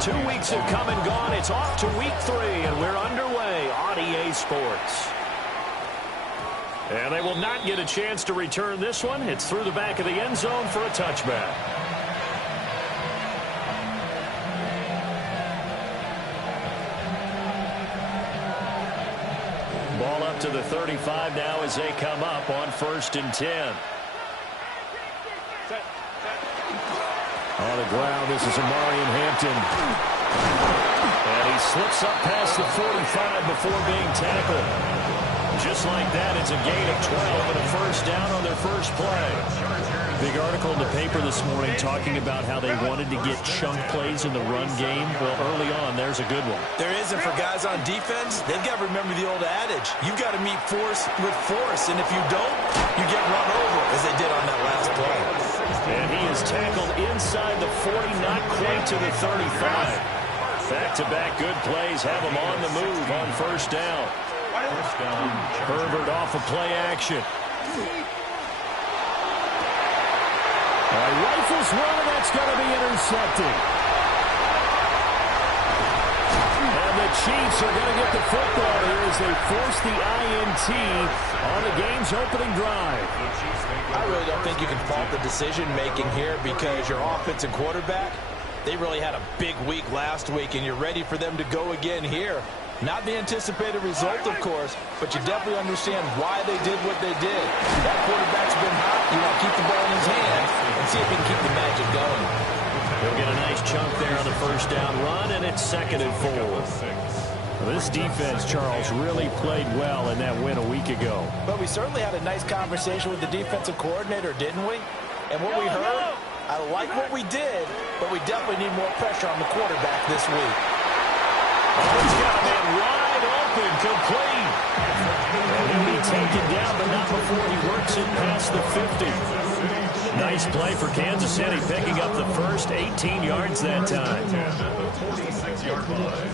2 weeks have come and gone. It's off to week 3, and we're underway on EA Sports. And they will not get a chance to return this one. It's through the back of the end zone for a touchback. Ball up to the 35 now as they come up on 1st and 10. On the ground, this is Amarian Hampton. And he slips up past the 45 before being tackled. Just like that, it's a gain of 12 and a first down on their first play. Big article in the paper this morning talking about how they wanted to get chunk plays in the run game. Well, early on, there's a good one. There isn't for guys on defense. They've got to remember the old adage. You've got to meet force with force, and if you don't, you get run over, as they did on that last play. And he is tackled inside the 40, not quite to the 35. Back-to-back good plays have him on the move on first down. Herbert off of play action. All right, rifles one, and that's going to be intercepted. And the Chiefs are going to get the football here as they force the INT on the game's opening drive. I really don't think you can fault the decision-making here because your offensive quarterback, they really had a big week last week, and you're ready for them to go again here. Not the anticipated result, of course, but you definitely understand why they did what they did. That quarterback's been hot. You want to keep the ball in his hand and see if he can keep the magic going. He'll get a nice chunk there on the first down run, and it's 2nd and 4. Well, this defense, Charles, really played well in that win a week ago. But we certainly had a nice conversation with the defensive coordinator, didn't we? And what we heard, I like what we did, but we definitely need more pressure on the quarterback this week. Oh, he's got a man wide open, complete. And he'll be taken down, but not before he works it past the 50. Nice play for Kansas City, picking up the first 18 yards that time. 46-yard line.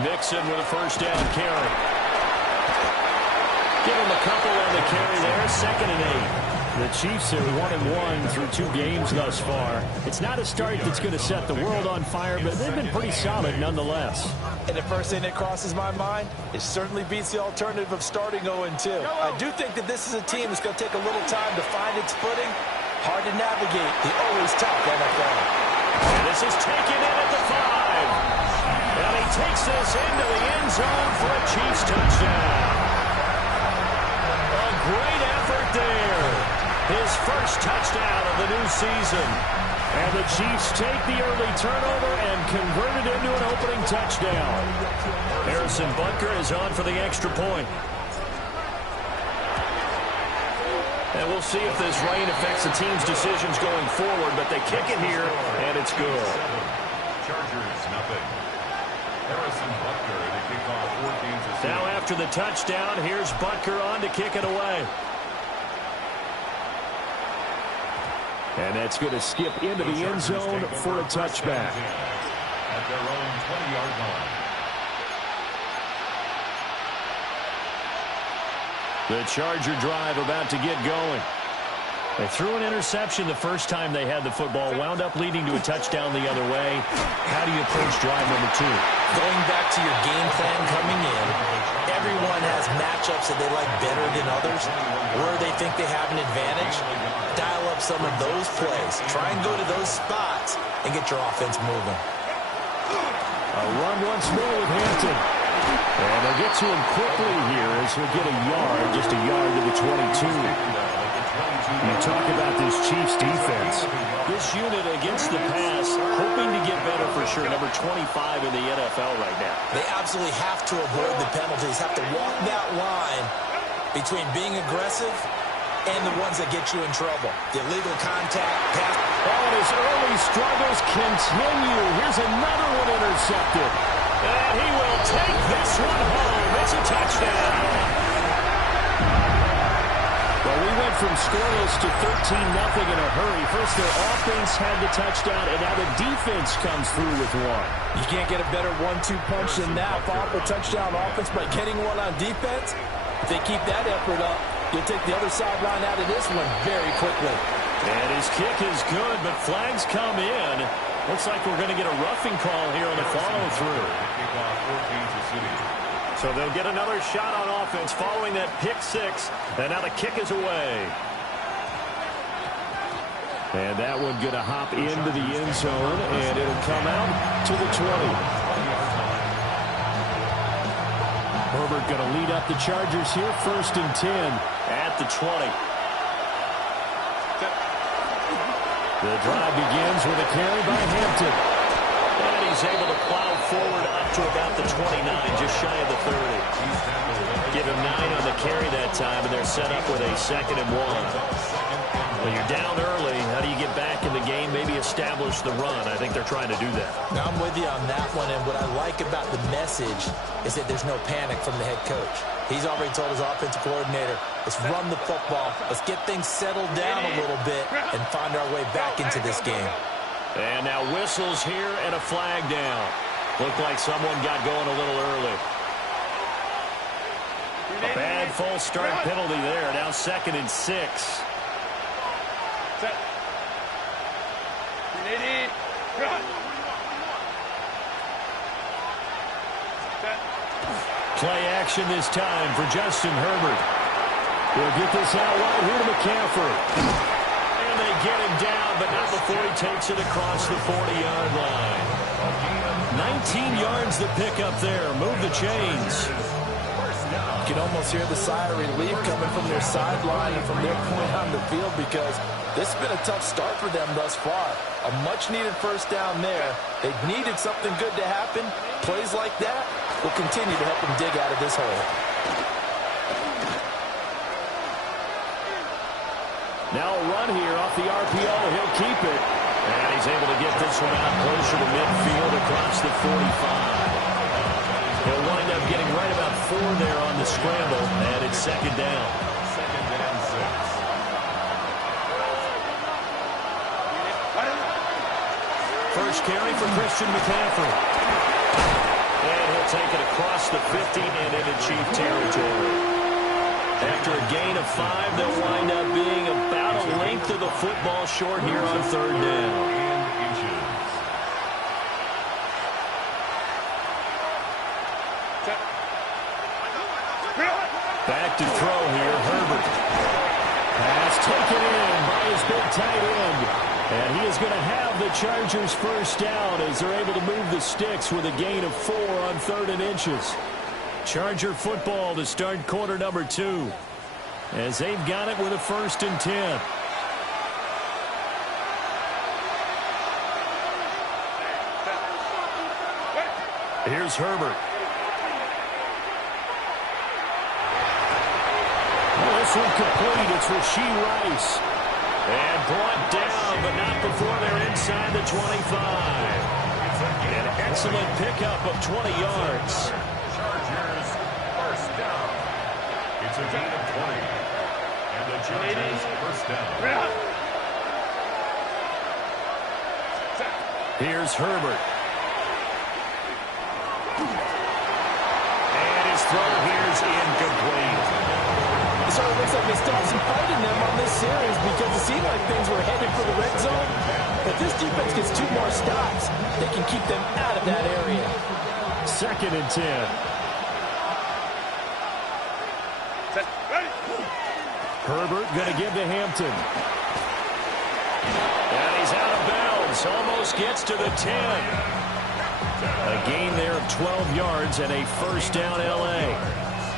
Nixon with a first down carry. Give him a couple on the carry there, 2nd and 8. The Chiefs are 1-1 through 2 games thus far. It's not a start that's going to set the world on fire, but they've been pretty solid nonetheless. And the first thing that crosses my mind, it certainly beats the alternative of starting 0-2. I do think that this is a team that's going to take a little time to find its footing. Hard to navigate the always tough NFL. And this is taken in at the 5. And he takes this into the end zone for a Chiefs touchdown. A great effort there. His first touchdown of the new season. And the Chiefs take the early turnover and convert it into an opening touchdown. Harrison Butker is on for the extra point. And we'll see if this rain affects the team's decisions going forward, but they kick it here, and it's good. Chargers, nothing. Harrison Butker to kick off for Kansas City. Now after the touchdown, here's Butker on to kick it away. And that's going to skip into the end zone for a touchback. At their own 20-yard line. The Charger drive about to get going. They threw an interception the first time they had the football, wound up leading to a touchdown the other way. How do you approach drive number 2? Going back to your game plan coming in, everyone has matchups that they like better than others, where they think they have an advantage. Dial up some of those plays. Try and go to those spots and get your offense moving. A run once more with Hampton. And they'll get to him quickly here as he'll get a yard, just a yard to the 22. You talk about this Chiefs defense. This unit against the pass, hoping to get better for sure. Number 25 in the NFL right now. They absolutely have to avoid the penalties, have to walk that line between being aggressive and the ones that get you in trouble. The illegal contact, pass. Oh, and his early struggles continue. Here's another one intercepted. And he will take this one home. It's a touchdown. Well, we went from scoreless to 13-0 in a hurry. First, their offense had the touchdown, and now the defense comes through with one. You can't get a better 1-2 punch than that. Follow up a touchdown offense by getting one on defense. If they keep that effort up, you'll take the other sideline out of this one very quickly. And his kick is good, but flags come in. Looks like we're going to get a roughing call here on the follow-through. So they'll get another shot on offense following that pick six. And now the kick is away. And that one going to hop into the end zone, and it'll come out to the 20. Herbert going to lead up the Chargers here, 1st and 10 at the 20. The drive begins with a carry by Hampton. And he's able to plow forward up to about the 29, just shy of the 30. Give him 9 on the carry that time, and they're set up with a 2nd and 1. When you're down early, how do you get back in the game, maybe establish the run? I think they're trying to do that. Now, I'm with you on that one, and what I like about the message is that there's no panic from the head coach. He's already told his offensive coordinator, let's run the football, let's get things settled down a little bit and find our way back into this game. And now whistles here and a flag down. Looked like someone got going a little early. A bad false start penalty there. Now 2nd and 6. Play action this time for Justin Herbert. He'll get this out wide here to McCaffrey. And they get him down, but not before he takes it across the 40-yard line. 19 yards to pick up there. Move the chains. You can almost hear the sigh of relief coming from their sideline and from their point on the field, because this has been a tough start for them thus far. A much-needed first down there. They've needed something good to happen. Plays like that will continue to help them dig out of this hole. Now a run here off the RPO. He'll keep it. And he's able to get this one out closer to midfield across the 45. He'll wind up getting right about 4 there on the scramble, and it's 2nd down. 2nd and 6. First carry for Christian McCaffrey. And he'll take it across the 50 and into Chief territory. After a gain of 5, they'll wind up being about a length of the football short here on 3rd down. Back to throw here, Herbert. Pass taken in by his big tight end. And he is going to have the Chargers first down as they're able to move the sticks with a gain of 4 on 3rd and inches. Charger football to start quarter number 2. As they've got it with a 1st and 10. Here's Herbert. This one complete. It's Rashee Rice. And brought down, but not before they're inside the 25. An excellent pickup of 20 yards. Chargers first down. It's a gain of 20. And the Chargers first down. Here's Herbert. And his throw here's incomplete. So it looks like they still have some fight in them on this series, because it seemed like things were headed for the red zone. If this defense gets 2 more stops, they can keep them out of that area. 2nd and 10. Herbert going to give to Hampton. And he's out of bounds. Almost gets to the 10. A gain there of 12 yards and a first down L.A.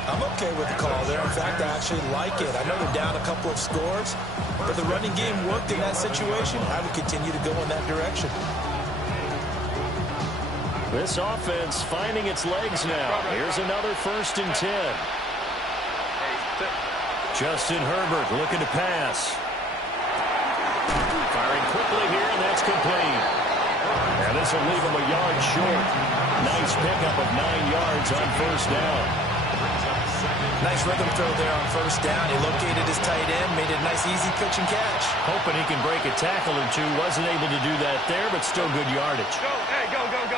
I'm okay with the call there. In fact, I actually like it. I know they're down a couple of scores, but the running game worked in that situation. I would continue to go in that direction. This offense finding its legs now. Here's another 1st and 10. Justin Herbert looking to pass. Firing quickly here, and that's complete. And this will leave him a yard short. Nice pickup of 9 yards on first down. Nice rhythm throw there on first down. He located his tight end, made it a nice, easy pitch and catch. Hoping he can break a tackle or two. Wasn't able to do that there, but still good yardage. Go, hey, go, go, go.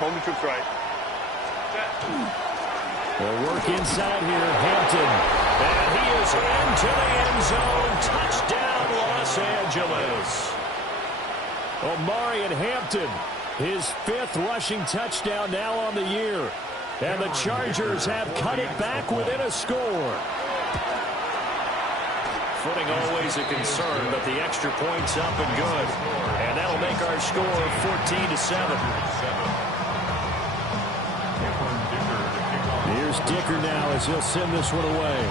Home the troops right. They'll work inside here. Hampton. And he is into the end zone. Touchdown, Omari and Hampton, his 5th rushing touchdown now on the year. And the Chargers have cut it back within a score. Footing always a concern, but the extra point's up and good. And that'll make our score 14-7. Here's Dicker now as he'll send this one away.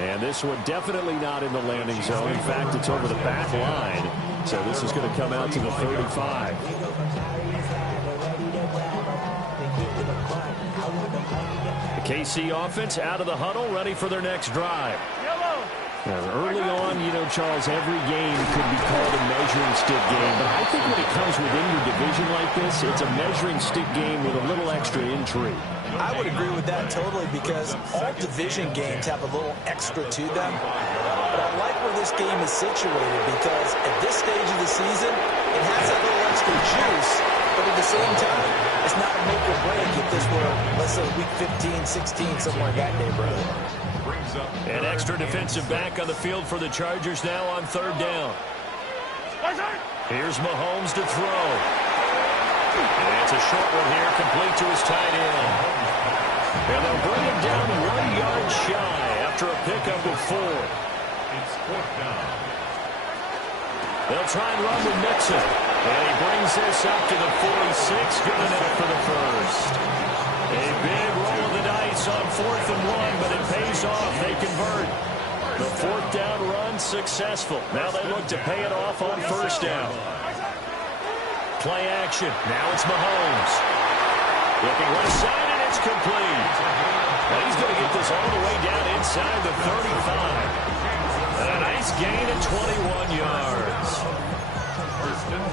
And this one definitely not in the landing zone. In fact, it's over the back line. So this is going to come out to the 35. The KC offense out of the huddle, ready for their next drive. Early on, you know, Charles, every game could be called a measuring stick game. But I think when it comes within your division like this, it's a measuring stick game with a little extra intrigue. I would agree with that totally because all division games have a little extra to them. But I like where this game is situated because at this stage of the season, it has that little extra juice. But at the same time, it's not a make or break if this were, let's say, week 15, 16, somewhere in that neighborhood. An extra defensive back on the field for the Chargers now on 3rd down. Here's Mahomes to throw. And it's a short one here, complete to his tight end. And they'll bring him down 1 yard shy after a pickup of 4. It's 4th down. They'll try and run with Mixon. And he brings this up to the 46. Good enough for the first. A big roll of the dice on 4th and 1, but it pays off. They convert. The 4th down run successful. Now they look to pay it off on 1st down. Play action. Now it's Mahomes. Looking left side, and it's complete. Now he's going to get this all the way down inside the 35. A nice gain of 21 yards.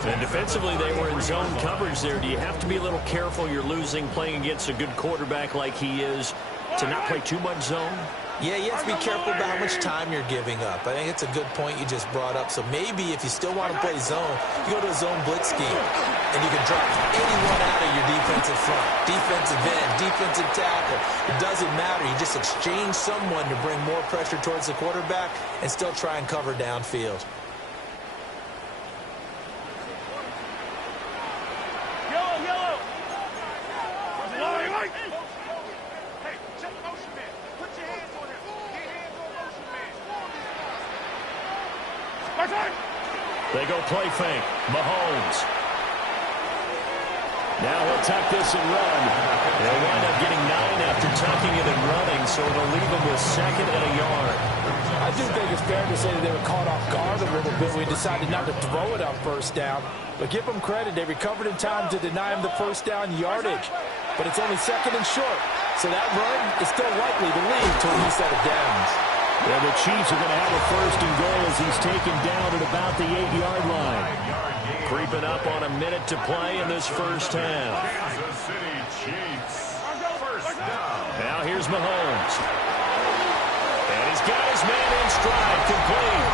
And defensively, they were in zone coverage there. Do you have to be a little careful? You're losing playing against a good quarterback like he is to not play too much zone? Yeah, you have to be careful about how much time you're giving up. I think it's a good point you just brought up. So maybe if you still want to play zone, you go to a zone blitz scheme, and you can drop anyone out of your defensive front, defensive end, defensive tackle. It doesn't matter. You just exchange someone to bring more pressure towards the quarterback and still try and cover downfield. They go play fake. Mahomes. Now he'll tuck this and run. They'll wind up getting 9 after tucking it and running, so it'll leave them with 2nd and a yard. I do think it's fair to say that they were caught off guard a little bit. We decided not to throw it on 1st down. But give them credit. They recovered in time to deny him the 1st down yardage. But it's only 2nd and short. So that run is still likely to lead to a new set of downs. Yeah, the Chiefs are going to have a 1st and goal as he's taken down at about the 8-yard line. Creeping up on a minute to play in this 1st half. Kansas City Chiefs. 1st down. Now here's Mahomes. And he's got his man in stride, complete.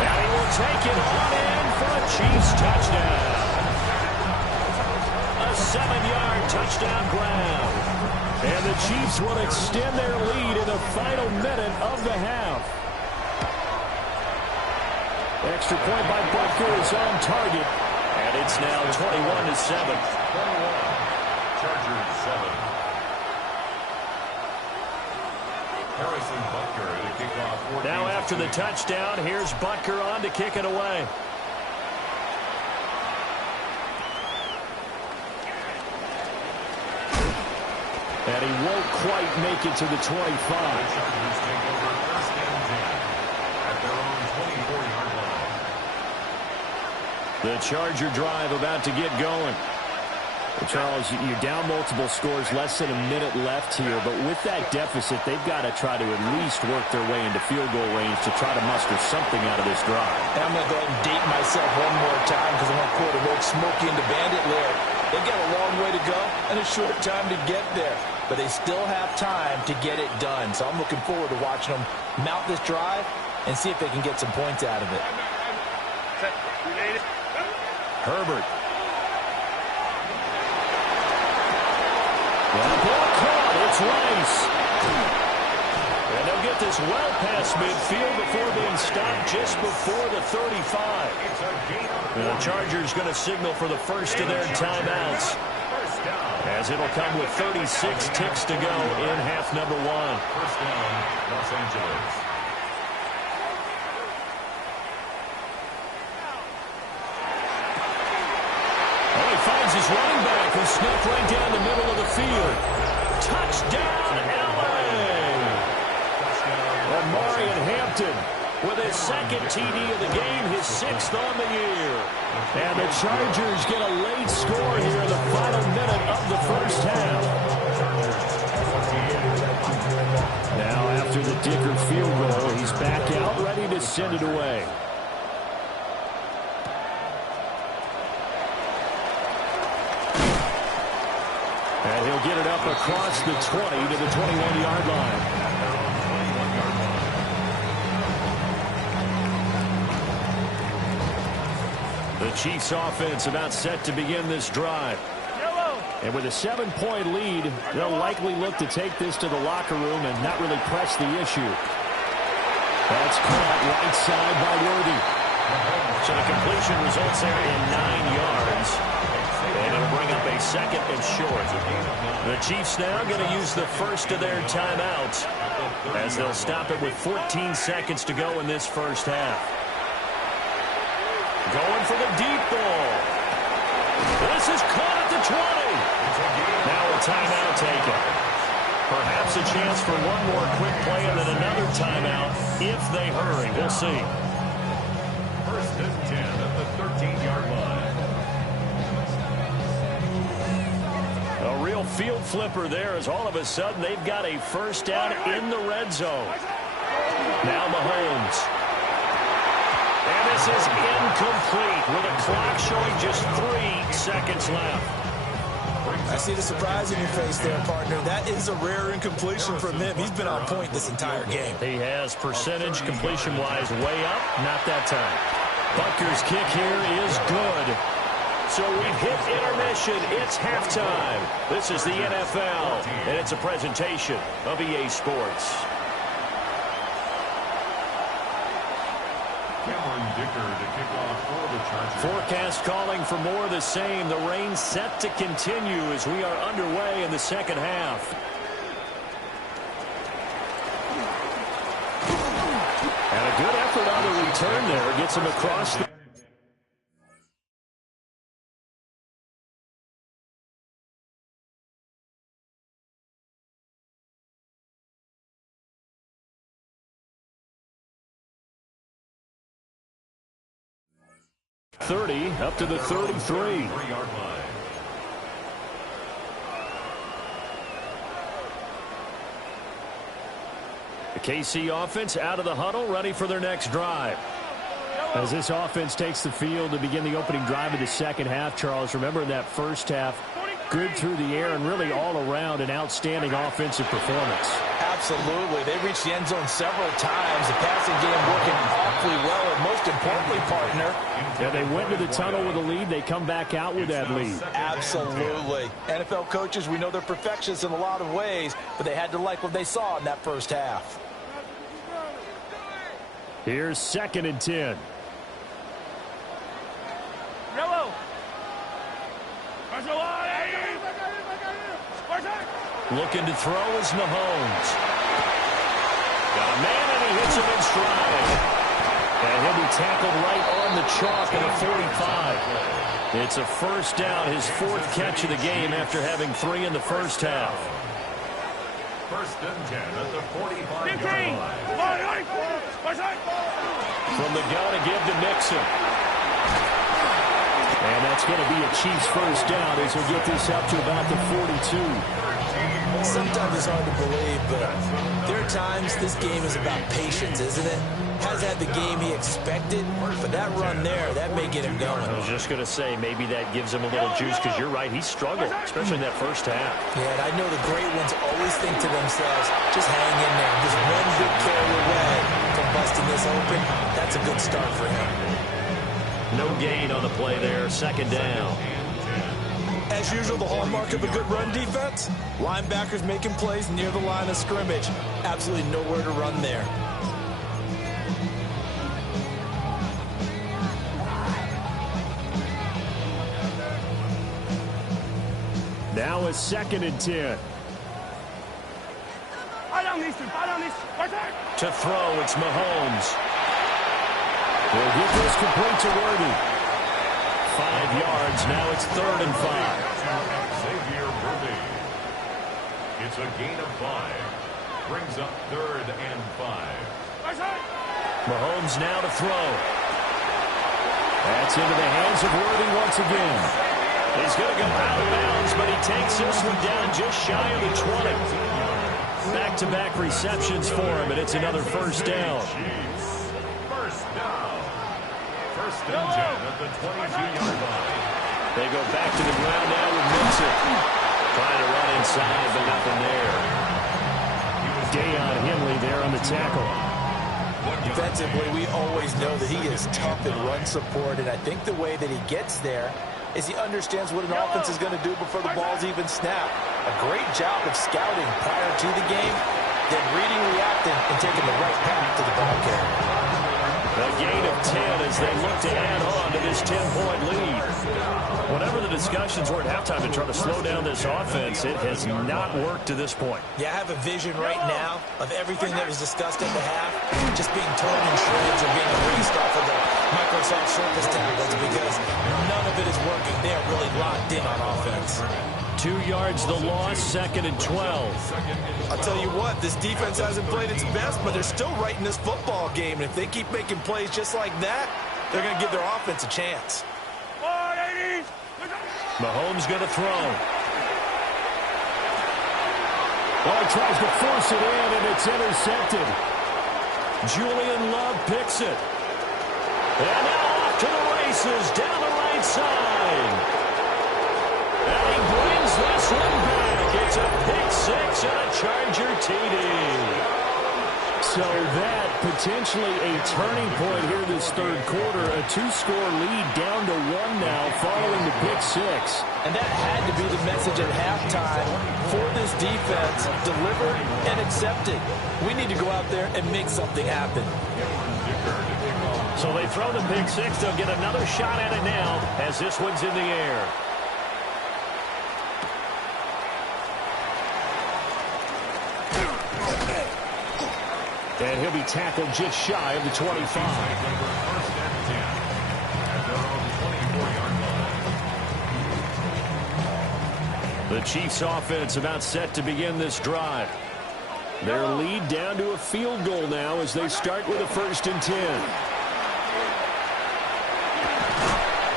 And he will take it on in for a Chiefs touchdown. A 7-yard touchdown grab. And the Chiefs will extend their lead in the final minute of the half. Extra point by Butker is on target. And it's now 21-7. Chargers 7. Harrison Butker to kick off. Now after the touchdown, here's Butker on to kick it away. And he won't quite make it to the 25. The Chargers take over 1st and 10 at their own 24-yard line. The Charger drive about to get going. Well, Charles, you're down multiple scores, less than a minute left here. But with that deficit, they've got to try to at least work their way into field goal range to try to muster something out of this drive. And I'm going to go ahead and date myself one more time because I want to quarterback Smokey into Bandit lair. They've got a long way to go and a short time to get there. But they still have time to get it done. So I'm looking forward to watching them mount this drive and see if they can get some points out of it. Herbert. Well, ball caught. It's Rice. And they'll get get this well past midfield before being stopped just before the 35. The Chargers going to signal for the first of their timeouts, as it'll come with 36 ticks to go in half number one. First down, Los Angeles. Finds his running back, who snuck right down the middle of the field. Touchdown, LA! Omarion Hampton with his second TD of the game, his 6th on the year. And the Chargers get a late score here in the final minute of the first half. Now after the Dicker field goal, he's back out, ready to send it away. And he'll get it up across the 20 to the 21-yard line. The Chiefs offense about set to begin this drive. And with a 7-point lead, they'll likely look to take this to the locker room and not really press the issue. That's caught right side by Worthy. So the completion results there in 9 yards. And it'll bring up a 2nd and short. The Chiefs now going to use the first of their timeouts, as they'll stop it with 14 seconds to go in this first half. Going for the deep ball. This is caught at the 20. Now a timeout taken. Perhaps a chance for one more quick play and then another timeout if they hurry. We'll see. First and 10 at the 13-yard line. A real field flipper there, as all of a sudden they've got a first down in the red zone. Now Mahomes. And this is incomplete with a clock showing just 3 seconds left. I see the surprise in your face there, partner. That is a rare incompletion from him. He's been on point this entire game. He has percentage completion-wise way up. Not that time. Butker's kick here is good. So we've hit intermission. It's halftime. This is the NFL, and it's a presentation of EA Sports. Dicker to kick off for the Chargers. Forecast calling for more of the same. The rain set to continue as we are underway in the second half. And a good effort on the return there. Gets him across the... up to the 33. The KC offense out of the huddle, ready for their next drive. As this offense takes the field to begin the opening drive of the second half, Charles, remember in that first half, good through the air and really all around an outstanding offensive performance. Absolutely. They reached the end zone several times. The passing game working awfully well, and most importantly, partner. Yeah, they went to the tunnel with a lead. They come back out with that lead. Absolutely. NFL coaches, we know they're perfectionists in a lot of ways, but they had to like what they saw in that first half. Here's 2nd and 10. Looking to throw is Mahomes. Got a man, and he hits him in stride. And he'll be tackled right on the chalk at a 45. It's a first down, his 4th catch of the game after having 3 in the first half. First and 10 at the 45-yard line. From the gun to give to Mixon. And that's going to be a Chiefs first down as he'll get this up to about the 42. Sometimes it's hard to believe, but there are times this game is about patience, isn't it? Has had the game he expected, but that run there, that may get him going. I was just going to say, maybe that gives him a little juice, because you're right, he struggled, especially in that first half. Yeah, and I know the great ones always think to themselves, just hang in there. Just one big carry away from busting this open. That's a good start for him. No gain on the play there, 2nd down. As as usual, the hallmark of a good run defense? Linebackers making plays near the line of scrimmage. Absolutely nowhere to run there. Now a 2nd and 10. To throw, it's Mahomes. He'll get this complete to Worthy. 5 yards, now it's 3rd and 5. Xavier Worthy. It's a gain of 5. Brings up 3rd and 5. Mahomes now to throw. That's into the hands of Worthy once again. He's going to go out of bounds, but he takes this one down just shy of the 20. Back-to-back receptions for him, and it's another 1st down. First down. 1st and 10 at the 22-yard line. They go back to the ground now with Mixon. Trying to run inside, but nothing there. Dayon Henley there on the tackle. Defensively, we always know that he is tough in run support, and I think the way that he gets there is he understands what an offense is going to do before the ball's even snapped. A great job of scouting prior to the game, then reading, reacting, and taking the right path to the ball carrier. A gain of 10 as they look to add on to this 10-point lead. Whatever the discussions were at halftime to try to slow down this offense, it has not worked to this point. Yeah, I have a vision right now of everything that was discussed at the half just being torn in shreds or being erased off of the Microsoft Surface tablets because none of it is working. They are really locked in on offense. 2 yards the loss, 2nd and 12. I'll tell you what, this defense hasn't played its best, but they're still right in this football game. And if they keep making plays just like that, they're going to give their offense a chance. Mahomes going to throw. Oh, he tries to force it in, and it's intercepted. Julian Love picks it. And now off to the races, down the right side. And he brings this one back. It's a pick 6 and a Charger TD. So that potentially a turning point here this 3rd quarter. A 2-score lead down to 1 now following the pick 6. And that had to be the message at halftime for this defense. Delivered and accepted. We need to go out there and make something happen. So they throw the pick 6. They'll get another shot at it now as this one's in the air. And he'll be tackled just shy of the 25. The Chiefs offense about set to begin this drive. Their lead down to a field goal now as they start with a 1st and 10.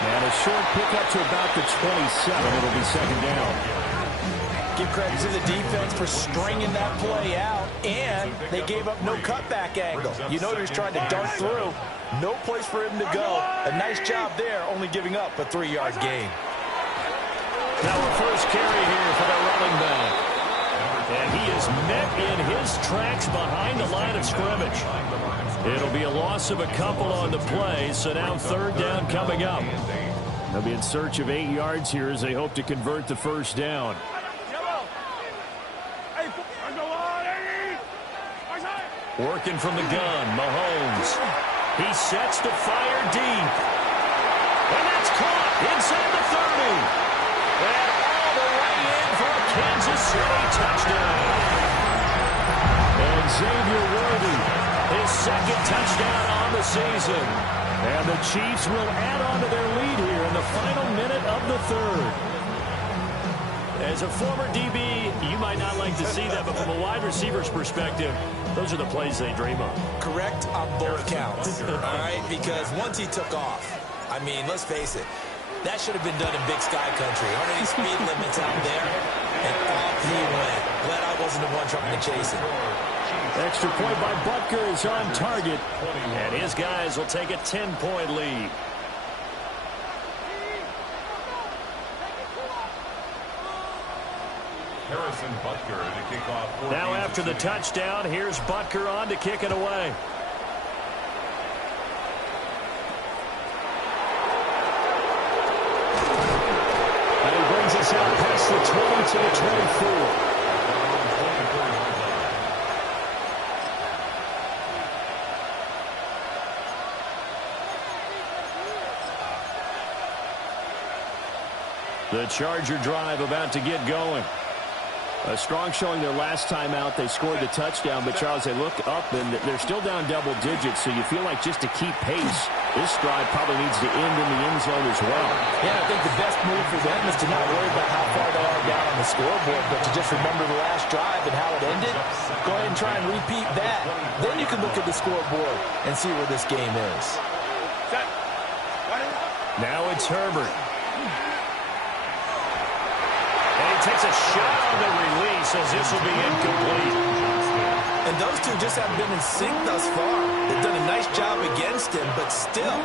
And a short pickup to about the 27. It'll be 2nd down. Give credit to the defense for stringing that play out, and they gave up no cutback angle. You know he was trying to dart through. No place for him to go. A nice job there, only giving up a 3-yard gain. Now a first carry here for the running back. And he is met in his tracks behind the line of scrimmage. It'll be a loss of a couple on the play, so now 3rd down coming up. They'll be in search of 8 yards here as they hope to convert the 1st down. Working from the gun, Mahomes. He sets to fire deep. And that's caught inside the 30. And all the way in for a Kansas City touchdown. And Xavier Worthy, his 2nd touchdown on the season. And the Chiefs will add on to their lead here in the final minute of the 3rd. As a former DB, you might not like to see that, but from a wide receiver's perspective, those are the plays they dream of. Correct on both counts, all right? Because once he took off, I mean, let's face it, that should have been done in Big Sky Country. Aren't any speed limits out there? And off he went. Glad I wasn't the one trying to chase him. Extra point by Butker is on target, and his guys will take a 10-point lead. Harrison Butker to kick off. Now after the touchdown, here's Butker on to kick it away. And he brings us this out past the 20 to the 24. The Charger drive about to get going. A strong showing their last time out. They scored the touchdown, but Charles, they look up and they're still down double digits, so you feel like just to keep pace, this drive probably needs to end in the end zone as well. Yeah, I think the best move for them is to not worry about how far they are down on the scoreboard, but to just remember the last drive and how it ended. Go ahead and try and repeat that. Then you can look at the scoreboard and see where this game is. Now it's Herbert. And he takes a shot on the release as this will be incomplete. And those two just haven't been in sync thus far. They've done a nice job against him, but still,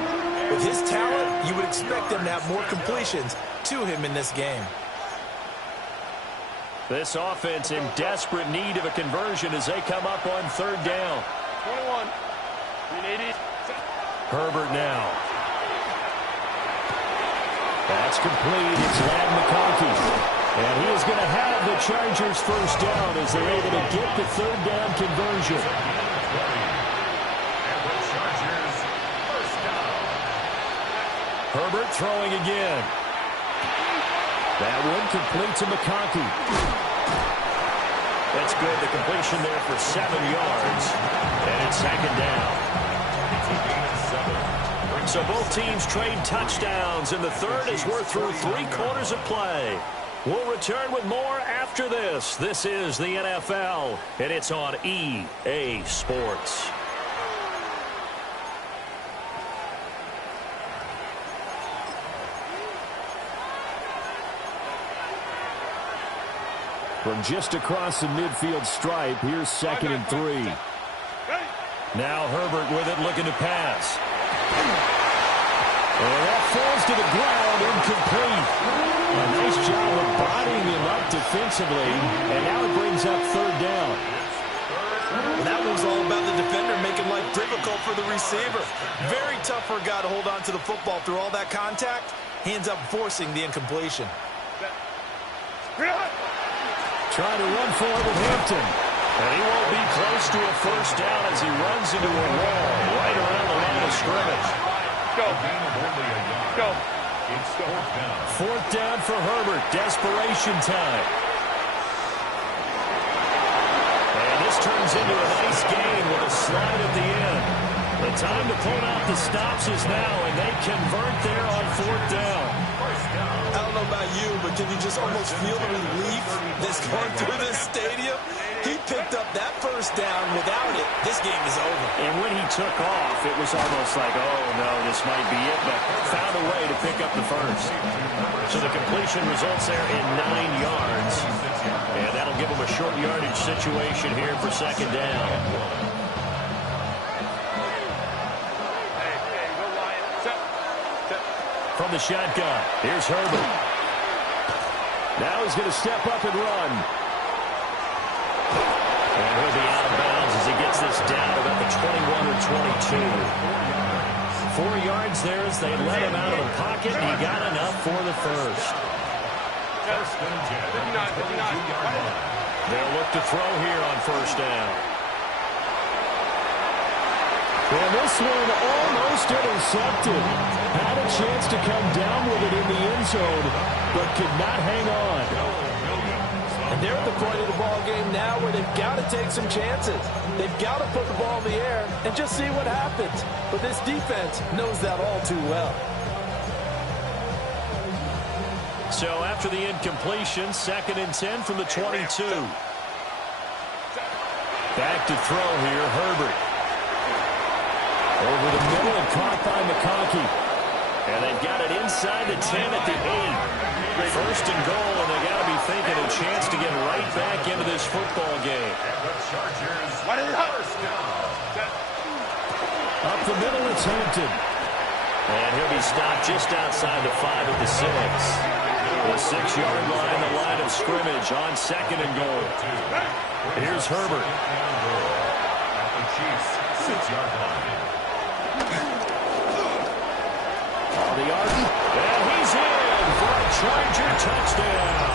with his talent, you would expect them to have more completions to him in this game. This offense in desperate need of a conversion as they come up on third down. 21. 380. Herbert now. That's complete. It's Ladd McConkey. And he is going to have the Chargers first down as they're able to get the third down conversion. Herbert throwing again. That one complete to McConkey. That's good. The completion there for 7 yards. And it's second down. So both teams trade touchdowns, and the third as we're through 3 quarters of play. We'll return with more after this. This is the NFL, and it's on EA Sports. From just across the midfield stripe, here's 2nd and 3. Now Herbert with it, looking to pass. And that falls to the ground, incomplete. A nice job of bodying him up defensively, and now it brings up third down. And that was all about the defender making life difficult for the receiver. Very tough for a guy to hold on to the football through all that contact. He ends up forcing the incompletion. Trying to run for it with Hampton. And he won't be close to a first down as he runs into a wall right around the line of scrimmage. Go. Go. Fourth down for Herbert. Desperation time. And this turns into a nice gain with a slide at the end. The time to pull out the stops is now, and they convert there on fourth down. I don't know about you, but can you just almost feel the relief that's going through this stadium? He picked up that first down. Without it, this game is over. And when he took off, it was almost like, oh, no, this might be it, but found a way to pick up the first. So the completion results there in 9 yards, and that'll give him a short yardage situation here for second down. From the shotgun, here's Herbert. Now he's going to step up and run. And he'll be out of bounds as he gets this down about the 21 or 22. 4 yards there as they let him out of the pocket, and he got enough for the first. They'll look to throw here on first down. And this one almost intercepted. Had a chance to come down with it in the end zone, but could not hang on. And they're at the point of the ball game now where they've got to take some chances. They've got to put the ball in the air and just see what happens. But this defense knows that all too well. So after the incompletion, 2nd and 10 from the 22. Back to throw here, Herbert. Over the middle and caught by McConkey. And they've got it inside the 10 at the 8. First and goal, and they've got to be thinking a chance to get right back into this football game. Up the middle, it's Hampton. And he'll be stopped just outside the 5 at the 6. The 6-yard line, the line of scrimmage on 2nd and goal. Here's Herbert. At the Chiefs' 6-yard line. On the arc, and he's in for a Charger touchdown.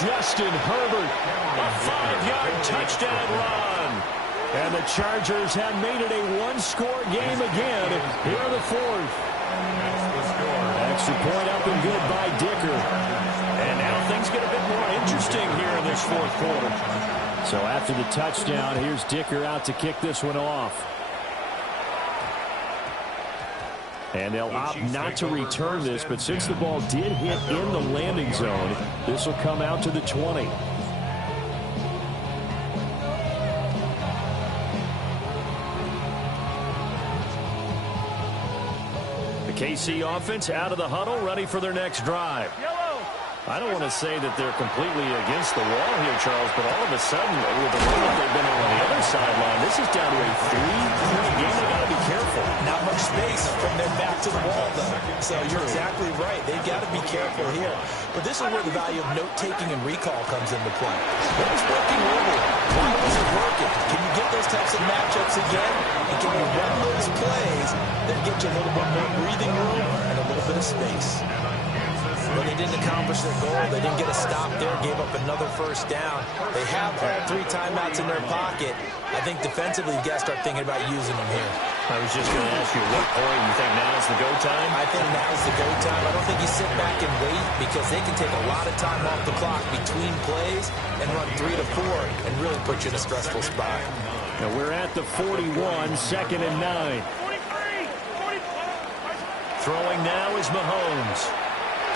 Justin Herbert, a 5-yard touchdown run. And the Chargers have made it a one-score game again here in the fourth. Extra point up and good by Dicker. And now things get a bit more interesting here in this fourth quarter. So after the touchdown, here's Dicker out to kick this one off. And they'll opt not to return this, but since the ball did hit in the landing zone, this will come out to the 20. The KC offense out of the huddle, ready for their next drive. I don't want to say that they're completely against the wall here, Charles, but all of a sudden, with the way that they've been on the other sideline, this is down to a 3-point game. They've got to be careful. Not much space from their back to the wall, though. So you're exactly right. They've got to be careful here. But this is where the value of note-taking and recall comes into play. What was working earlier? Why was it working? Can you get those types of matchups again? And can you run those plays that get you a little bit more breathing room and a little bit of space? But they didn't accomplish their goal. They didn't get a stop there, gave up another first down. They have all 3 timeouts in their pocket. I think defensively, you got to start thinking about using them here. I was just going to ask you, at what point you think now is the go time? I think now is the go time. I don't think you sit back and wait because they can take a lot of time off the clock between plays and run 3 to 4 and really put you in a stressful spot. Now we're at the 41, 2nd and 9. Throwing now is Mahomes. A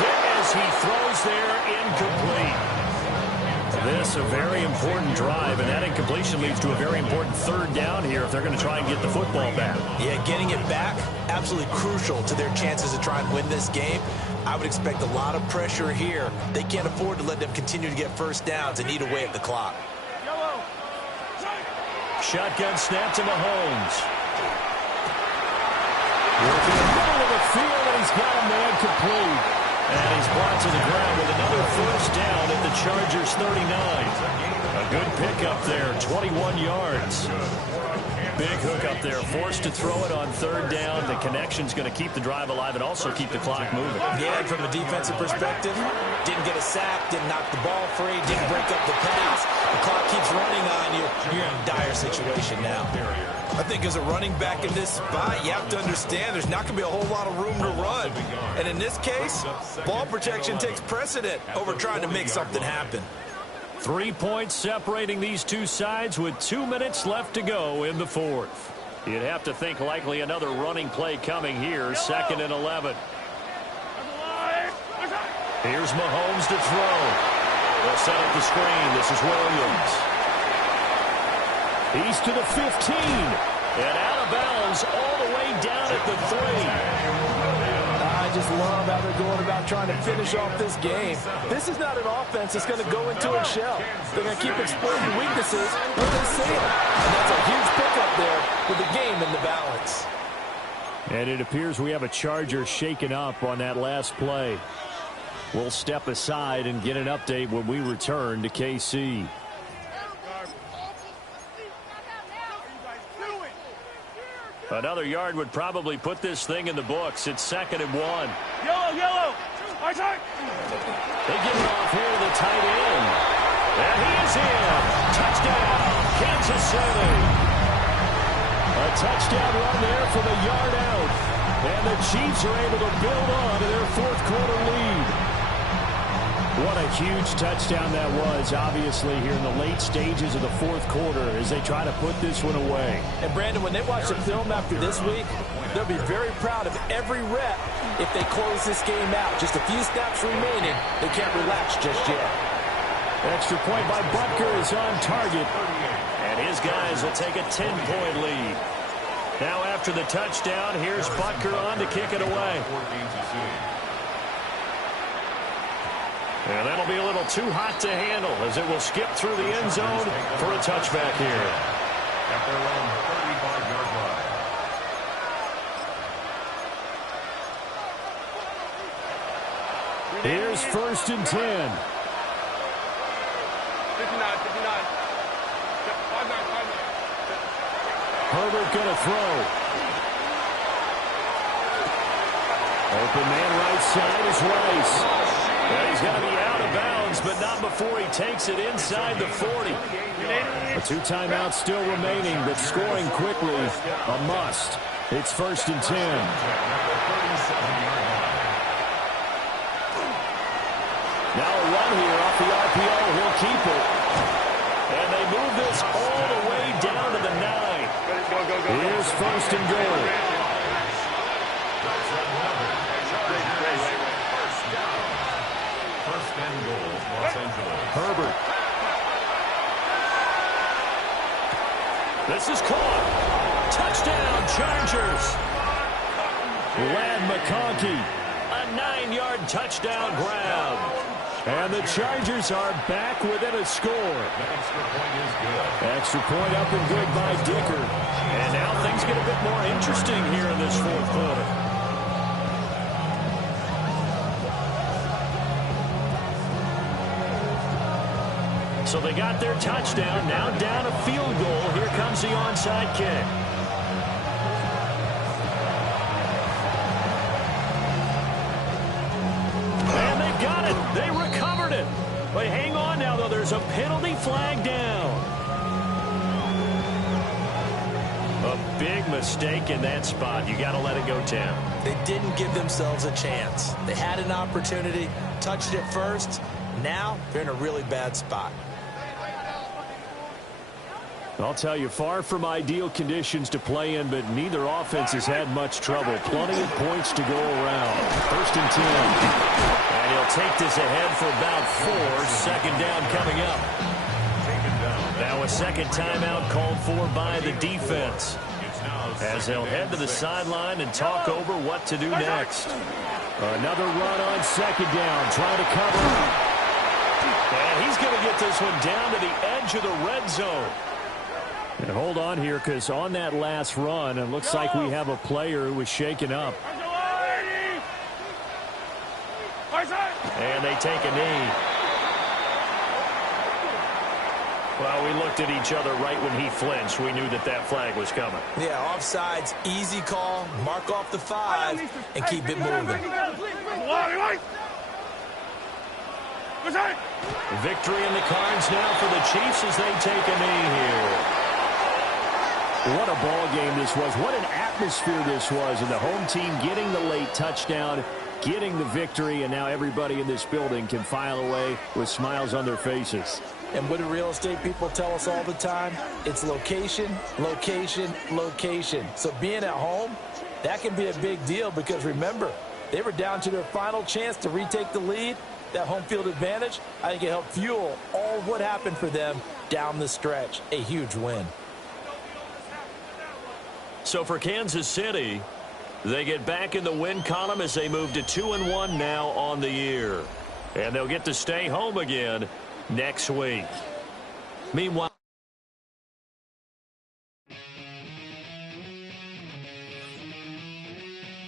hit as he throws there, incomplete. This a very important drive, and that incompletion leads to a very important 3rd down here if they're going to try and get the football back. Yeah, getting it back, absolutely crucial to their chances to try and win this game. I would expect a lot of pressure here. They can't afford to let them continue to get first downs and eat away at the clock. Shotgun snap to Mahomes. Working in the middle of the field, and he's got a man complete. And he's brought to the ground with another first down at the Chargers 39. A good pickup there, 21 yards. Big hook up there, forced to throw it on 3rd down. The connection's going to keep the drive alive and also keep the clock moving. Yeah, and from a defensive perspective, didn't get a sack, didn't knock the ball free, didn't break up the pass. The clock keeps running on you. You're in a dire situation now. I think as a running back in this spot, you have to understand there's not going to be a whole lot of room to run. And in this case, ball protection takes precedent over trying to make something happen. 3 points separating these two sides with 2 minutes left to go in the fourth. You'd have to think likely another running play coming here, 2nd and 11. Here's Mahomes to throw. They'll set up the screen. This is Williams. He's to the 15. And out of bounds all the way down at the 3. I just love how they're going about trying to finish off this game. This is not an offense that's going to go into a shell. They're going to keep exploiting weaknesses when they see them. And that's a huge pickup there with the game in the balance. And it appears we have a Charger shaken up on that last play. We'll step aside and get an update when we return to KC. Another yard would probably put this thing in the books. It's 2nd and 1. Yellow. Our time. They give it off here to the tight end. And he is in. Touchdown, Kansas City. A touchdown run there from a yard out. And the Chiefs are able to build on to their 4th quarter lead. What a huge touchdown that was, obviously, here in the late stages of the 4th quarter as they try to put this one away. And, Brandon, when they watch the film after this week, they'll be very proud of every rep if they close this game out. Just a few snaps remaining. They can't relax just yet. Extra point by Butker is on target. And his guys will take a 10-point lead. Now after the touchdown, here's Butker on to kick it away. And that'll be a little too hot to handle as it will skip through the end zone for a touchback here. At their own 35-yard line. Here's 1st and 10. 59. Herbert going to throw. Open man right side is Rice. Well, he's going to be out of bounds, but not before he takes it inside the 40. A 2 timeouts still remaining, but scoring quickly a must. It's 1st and 10. Now a run here off the RPO. He'll keep it. And they move this all the way down to the 9. Here's 1st and goal. First and goal, Los Angeles. Herbert. This is caught. Touchdown, Chargers. Lad McConkey. A 9-yard touchdown grab. And the Chargers are back within a score. That extra point is good. Extra point up and good by Dicker. And now things get a bit more interesting here in this 4th quarter. So they got their touchdown, now down a field goal. Here comes the onside kick. And they got it. They recovered it. But hang on now, though. There's a penalty flag down. A big mistake in that spot. You got to let it go, Tim. They didn't give themselves a chance. They had an opportunity, touched it first. Now they're in a really bad spot. I'll tell you, far from ideal conditions to play in, but neither offense has had much trouble. Plenty of points to go around. 1st and 10. And he'll take this ahead for about 4. 2nd down coming up. Now a 2nd timeout called for by the defense, as they'll head to the sideline and talk over what to do next. Another run on 2nd down, trying to cover. And he's going to get this one down to the edge of the red zone. And hold on here, because on that last run, it looks like we have a player who was shaken up. And they take a knee. Well, we looked at each other right when he flinched. We knew that that flag was coming. Yeah, offsides, easy call, mark off the 5, and keep it moving. Victory in the cards now for the Chiefs as they take a knee here. What a ball game this was. What an atmosphere this was. And the home team getting the late touchdown, getting the victory, and now everybody in this building can file away with smiles on their faces. And what do real estate people tell us all the time? It's location, location, location. So being at home, that can be a big deal because, remember, they were down to their final chance to retake the lead. That home field advantage, I think it helped fuel all of what happened for them down the stretch. A huge win. So for Kansas City, they get back in the win column as they move to 2-1 now on the year. And they'll get to stay home again next week. Meanwhile,